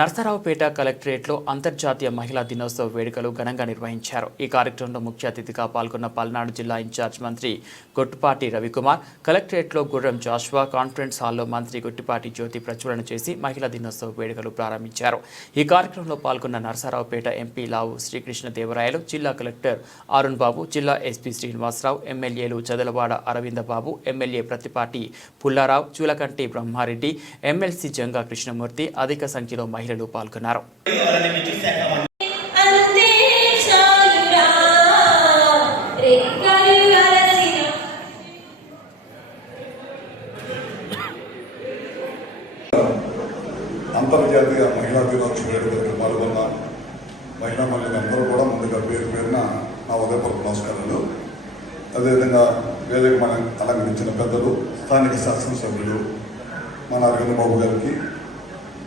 నర్సరావుపేట కలెక్టరేట్లో అంతర్జాతీయ మహిళా దినోత్సవ వేడుకలు ఘనంగా నిర్వహించారు. ఈ కార్యక్రమంలో ముఖ్య అతిథిగా పాల్గొన్న పల్నాడు జిల్లా ఇన్ఛార్జ్ మంత్రి గొట్టుపాటి రవికుమార్ కలెక్టరేట్లో గుర్రం జాష్వా కాన్ఫరెన్స్ హాల్లో మంత్రి గొట్టిపాటి జ్యోతి ప్రచురణ చేసి మహిళా దినోత్సవ వేడుకలు ప్రారంభించారు. ఈ కార్యక్రమంలో పాల్గొన్న నర్సరావుపేట ఎంపీ లావు శ్రీకృష్ణదేవరాయలు జిల్లా కలెక్టర్ అరుణ్ బాబు జిల్లా ఎస్పీ శ్రీనివాసరావు ఎమ్మెల్యేలు చదలవాడ అరవింద బాబు ఎమ్మెల్యే ప్రతిపాటి పుల్లారావు చూలకంటి బ్రహ్మారెడ్డి ఎమ్మెల్సీ జంగా కృష్ణమూర్తి అధిక సంఖ్యలో మహిళలు పాల్గొన్నారు. అంతర్జాతీయ మహిళా దినోత్సవ వేడుకలకు పాల్గొన్న మహిళా మహిళలు అందరూ కూడా ముందుగా పేరు పేరున నా ఉదయపూర్వక నమస్కారాలు. అదేవిధంగా వేదిక మనం అలంకరించిన పెద్దలు స్థానిక శాసనసభ్యులు మన అరవింద్ బాబు గారికి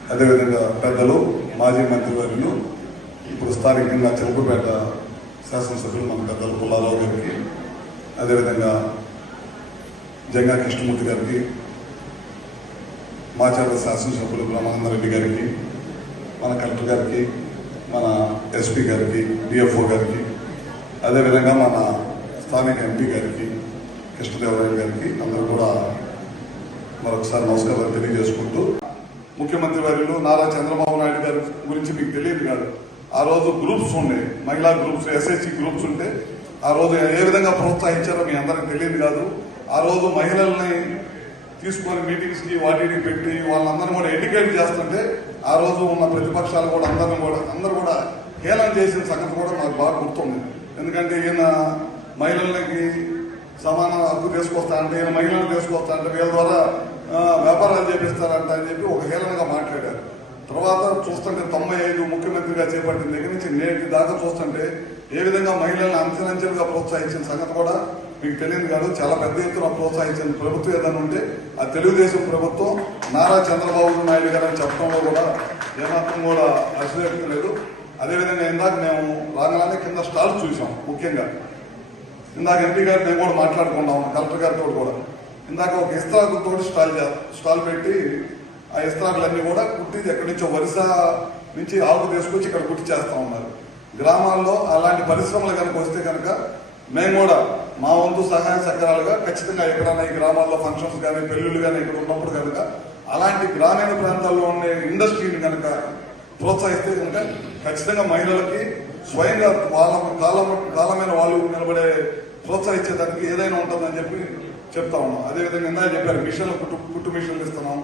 అదేవిధంగా పెద్దలు మాజీ మంత్రివర్యులు ఇప్పుడు స్థానికంగా చెరుకుపేట శాసనసభ్యులు మన పెద్దలు పుల్లారావు గారికి అదేవిధంగా జంగా కృష్ణమూర్తి గారికి మాచార్య శాసనసభ్యులు బ్రహ్మానందరెడ్డి గారికి మన కలెక్టర్ గారికి మన ఎస్పీ గారికి డిఎఫ్ఓ గారికి అదేవిధంగా మన స్థానిక ఎంపీ గారికి కృష్ణదేవరాయ గారికి అందరూ కూడా మరొకసారి నమస్కారాలు తెలియజేసుకుంటూ ముఖ్యమంత్రి వర్యులు నారా చంద్రబాబు నాయుడు గారి గురించి మీకు తెలియదు కాదు. ఆ రోజు గ్రూప్స్ ఉండే మహిళా గ్రూప్స్ ఎస్హెచ్సి గ్రూప్స్ ఉంటే ఆ రోజు ఏ విధంగా ప్రోత్సహించారో మీ అందరికి తెలియదు కాదు. ఆ రోజు మహిళల్ని తీసుకొని మీటింగ్స్కి వాటిని పెట్టి వాళ్ళందరినీ కూడా ఎడ్యుకేట్ చేస్తుంటే ఆ రోజు ఉన్న ప్రతిపక్షాలు కూడా అందరిని కూడా అందరూ కూడా హేళన చేసిన సంగతి కూడా నాకు బాగా గుర్తుంది. ఎందుకంటే ఈయన మహిళలకి సమాన హక్కు తీసుకొస్తా అంటే ఈయన మహిళలు తీసుకొస్తా అంటే వీళ్ళ ద్వారా వ్యాపారాలు చేపిస్తారంట అని చెప్పి ఒక హేళనగా మాట్లాడారు. తర్వాత చూస్తుంటే తొంభై ఐదు ముఖ్యమంత్రిగా చేపట్టిన దగ్గర నుంచి నేటి దాకా చూస్తుంటే ఏ విధంగా మహిళలను అంచెలంచెలుగా ప్రోత్సహించిన సంగతి కూడా మీకు తెలియదు కాదు. చాలా పెద్ద ఎత్తున ప్రోత్సహించిన ప్రభుత్వం ఏదైనా ఉంటే ఆ తెలుగుదేశం ప్రభుత్వం నారా చంద్రబాబు నాయుడు గారని చెప్పడంలో కూడా ఏమాత్రం కూడా అశ్వేతం లేదు. అదేవిధంగా ఇందాక మేము రాగానే కింద స్టాల్స్ చూసాం ముఖ్యంగా. ఇందాక ఎంపీ గారు మేము కూడా మాట్లాడుకున్నాం కలెక్టర్ గారితో కూడా. ఇందాక ఒక ఇస్త్రాకులతో స్టాల్ చే- స్టాల్ పెట్టి ఆ ఇస్త్రాకులన్నీ కూడా కుట్టించి ఎక్కడి నుంచో వరుస నుంచి ఆకు తీసుకొచ్చి ఇక్కడ కుట్టి చేస్తా ఉన్నారు. గ్రామాల్లో అలాంటి పరిశ్రమలు కనుక వస్తే కనుక మేము కూడా మా వంతు సహాయ సహకారాలుగా ఖచ్చితంగా ఎక్కడైనా ఈ గ్రామాల్లో ఫంక్షన్స్ కానీ పెళ్ళిళ్ళు కానీ ఇక్కడ ఉన్నప్పుడు కనుక అలాంటి గ్రామీణ ప్రాంతాల్లో ఉండే ఇండస్ట్రీని కనుక ప్రోత్సహిస్తే కనుక ఖచ్చితంగా మహిళలకి స్వయంగా వాళ్ళ కాలం కాలమైన వాళ్ళు నిలబడే ప్రోత్సహించేదానికి ఏదైనా ఉంటుందని చెప్పి చెప్తా ఉన్నాం అదేవిధంగా ఇందాక చెప్పారు మిషన్లు కుట్టు కుట్టు మిషన్లు ఇస్తున్నాం.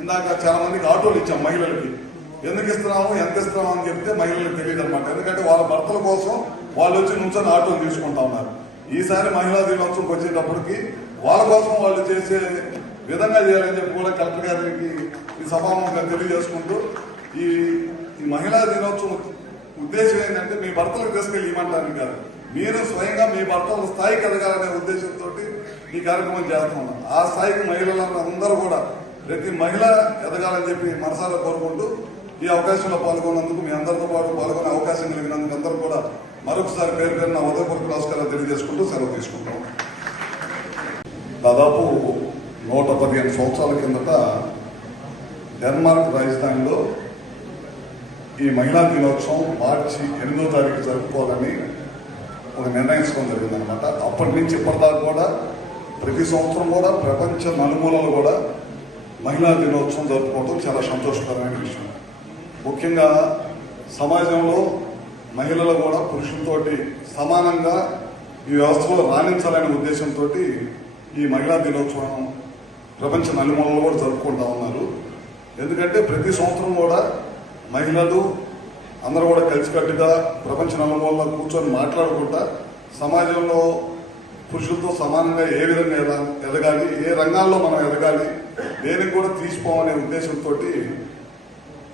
ఇందాక చాలా మందికి ఆటోలు ఇచ్చాం మహిళలకి. ఎందుకు ఇస్తున్నాము ఎంత ఇస్తున్నాము అని చెప్తే మహిళలకు తెలియదు అనమాట ఎందుకంటే వాళ్ళ భర్తల కోసం వాళ్ళు వచ్చి నుంచొని ఆటోలు తీసుకుంటా ఉన్నారు. ఈసారి మహిళా దినోత్సవం వచ్చేటప్పటికి వాళ్ళ కోసం వాళ్ళు చేసే విధంగా చేయాలని చెప్పి కూడా కలెక్టర్ గారికి ఈ సభాముఖంగా తెలియజేసుకుంటూ ఈ ఈ మహిళా దినోత్సవం ఉద్దేశం ఏంటంటే మీ భర్తలకు తీసుకెళ్ళి ఇవ్వమంటానికి కాదు మీరు స్వయంగా మీ భర్తల స్థాయికి ఎదగాలనే ఉద్దేశంతో ఈ కార్యక్రమం చేస్తున్నాం ఆ స్థాయికి మహిళలందరూ అందరూ కూడా ప్రతి మహిళ ఎదగాలని చెప్పి మనసారా కోరుకుంటూ ఈ అవకాశంలో పాల్గొన్నందుకు మీ అందరితో పాటు పాల్గొనే అవకాశం కలిగినందుకు అందరూ కూడా మరొకసారి పేరు పేరున ఉదయపూర్వక నమస్కారాలు తెలియజేసుకుంటూ సెలవు తీసుకుంటాం. దాదాపు నూట పదిహేను సంవత్సరాల కిందట డెన్మార్క్ రాజధానిలో ఈ మహిళా దినోత్సవం మార్చి ఎనిమిదో తారీఖు జరుపుకోవాలని ఒక నిర్ణయించడం జరిగిందనమాట అప్పటి నుంచి ఇప్పటిదాకా కూడా ప్రతి సంవత్సరం కూడా ప్రపంచ నలుమూలలు కూడా మహిళా దినోత్సవం జరుపుకోవడం చాలా సంతోషకరమైన విషయం. ముఖ్యంగా సమాజంలో మహిళలు కూడా పురుషులతోటి సమానంగా ఈ వ్యవస్థలో రాణించాలనే ఉద్దేశంతో ఈ మహిళా దినోత్సవం ప్రపంచ నలుమూలలో కూడా జరుపుకుంటా ఉన్నారు. ఎందుకంటే ప్రతి సంవత్సరం కూడా మహిళలు అందరూ కూడా కలిసికట్టుగా ప్రపంచ నలుమూలలో కూర్చొని మాట్లాడుకుంటా సమాజంలో పురుషులతో సమానంగా ఏ విధంగా ఎద- ఎదగాలి ఏ రంగాల్లో మనం ఎదగాలి దేనికి కూడా తీసిపోమనే ఉద్దేశంతో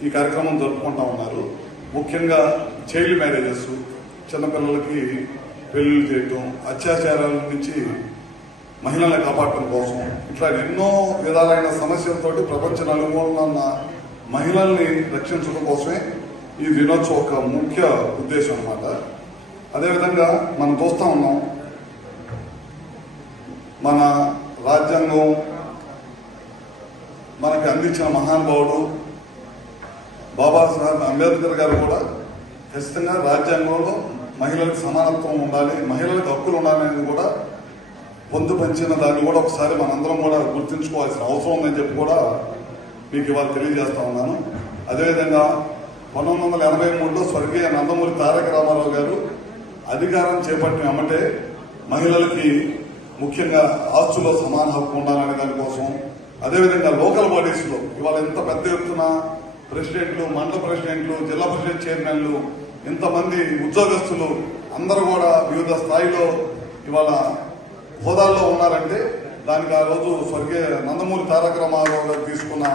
ఈ కార్యక్రమం జరుపుకుంటా ఉన్నారు. ముఖ్యంగా చైల్డ్ మ్యారేజెస్ చిన్నపిల్లలకి పెళ్ళిళ్ళు చేయటం అత్యాచారాల నుంచి మహిళలను కాపాడటం కోసం ఇట్లా ఎన్నో విధాలైన సమస్యలతోటి ప్రపంచ నలుమూలన ఉన్న మహిళల్ని రక్షించడం కోసమే ఈ వినోద్ ఒక ముఖ్య ఉద్దేశం అనమాట అదేవిధంగా మనం చూస్తూ ఉన్నాం మన రాజ్యాంగం మనకి అందించిన మహానుభావుడు బాబాసాహెబ్ అంబేద్కర్ గారు కూడా ఖచ్చితంగా రాజ్యాంగంలో మహిళలకు సమానత్వం ఉండాలి మహిళలకు హక్కులు ఉండాలనేది కూడా పొందుపంచిన దాన్ని కూడా ఒకసారి మనందరం కూడా గుర్తుంచుకోవాల్సిన అవసరం ఉందని చెప్పి కూడా మీకు ఇవాళ తెలియజేస్తా ఉన్నాను. అదేవిధంగా పంతొమ్మిది వందల ఎనభై మూడులో స్వర్గీయ నందమూరి తారక రామారావు గారు అధికారం చేపట్టిన అమ్మటే మహిళలకి ముఖ్యంగా ఆస్తుల్లో సమాన హక్కు ఉండాలనే దానికోసం అదేవిధంగా లోకల్ బాడీస్లో ఇవాళ ఎంత పెద్ద ఎత్తున ప్రెసిడెంట్లు మండల ప్రెసిడెంట్లు జిల్లా పరిషత్ చైర్మన్లు ఇంతమంది ఉద్యోగస్తులు అందరూ కూడా వివిధ స్థాయిలో ఇవాళ హోదాల్లో ఉన్నారంటే దానికి ఆ రోజు స్వర్గీయ నందమూరి తారక రామారావు గారు తీసుకున్న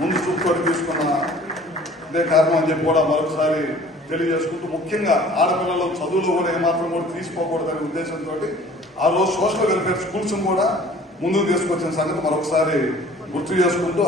ముందు చూపుతోటి తీసుకున్న ఇదే కారణం అని చెప్పి కూడా మరొకసారి తెలియజేసుకుంటూ ముఖ్యంగా ఆడపిల్లలు చదువులు కూడా ఏమాత్రం కూడా తీసుకోకూడదనే ఉద్దేశంతో ఆ రోజు సోషల్ వెల్ఫేర్ స్కూల్స్ కూడా ముందుకు తీసుకొచ్చిన సంగతి మరొకసారి గుర్తు చేసుకుంటూ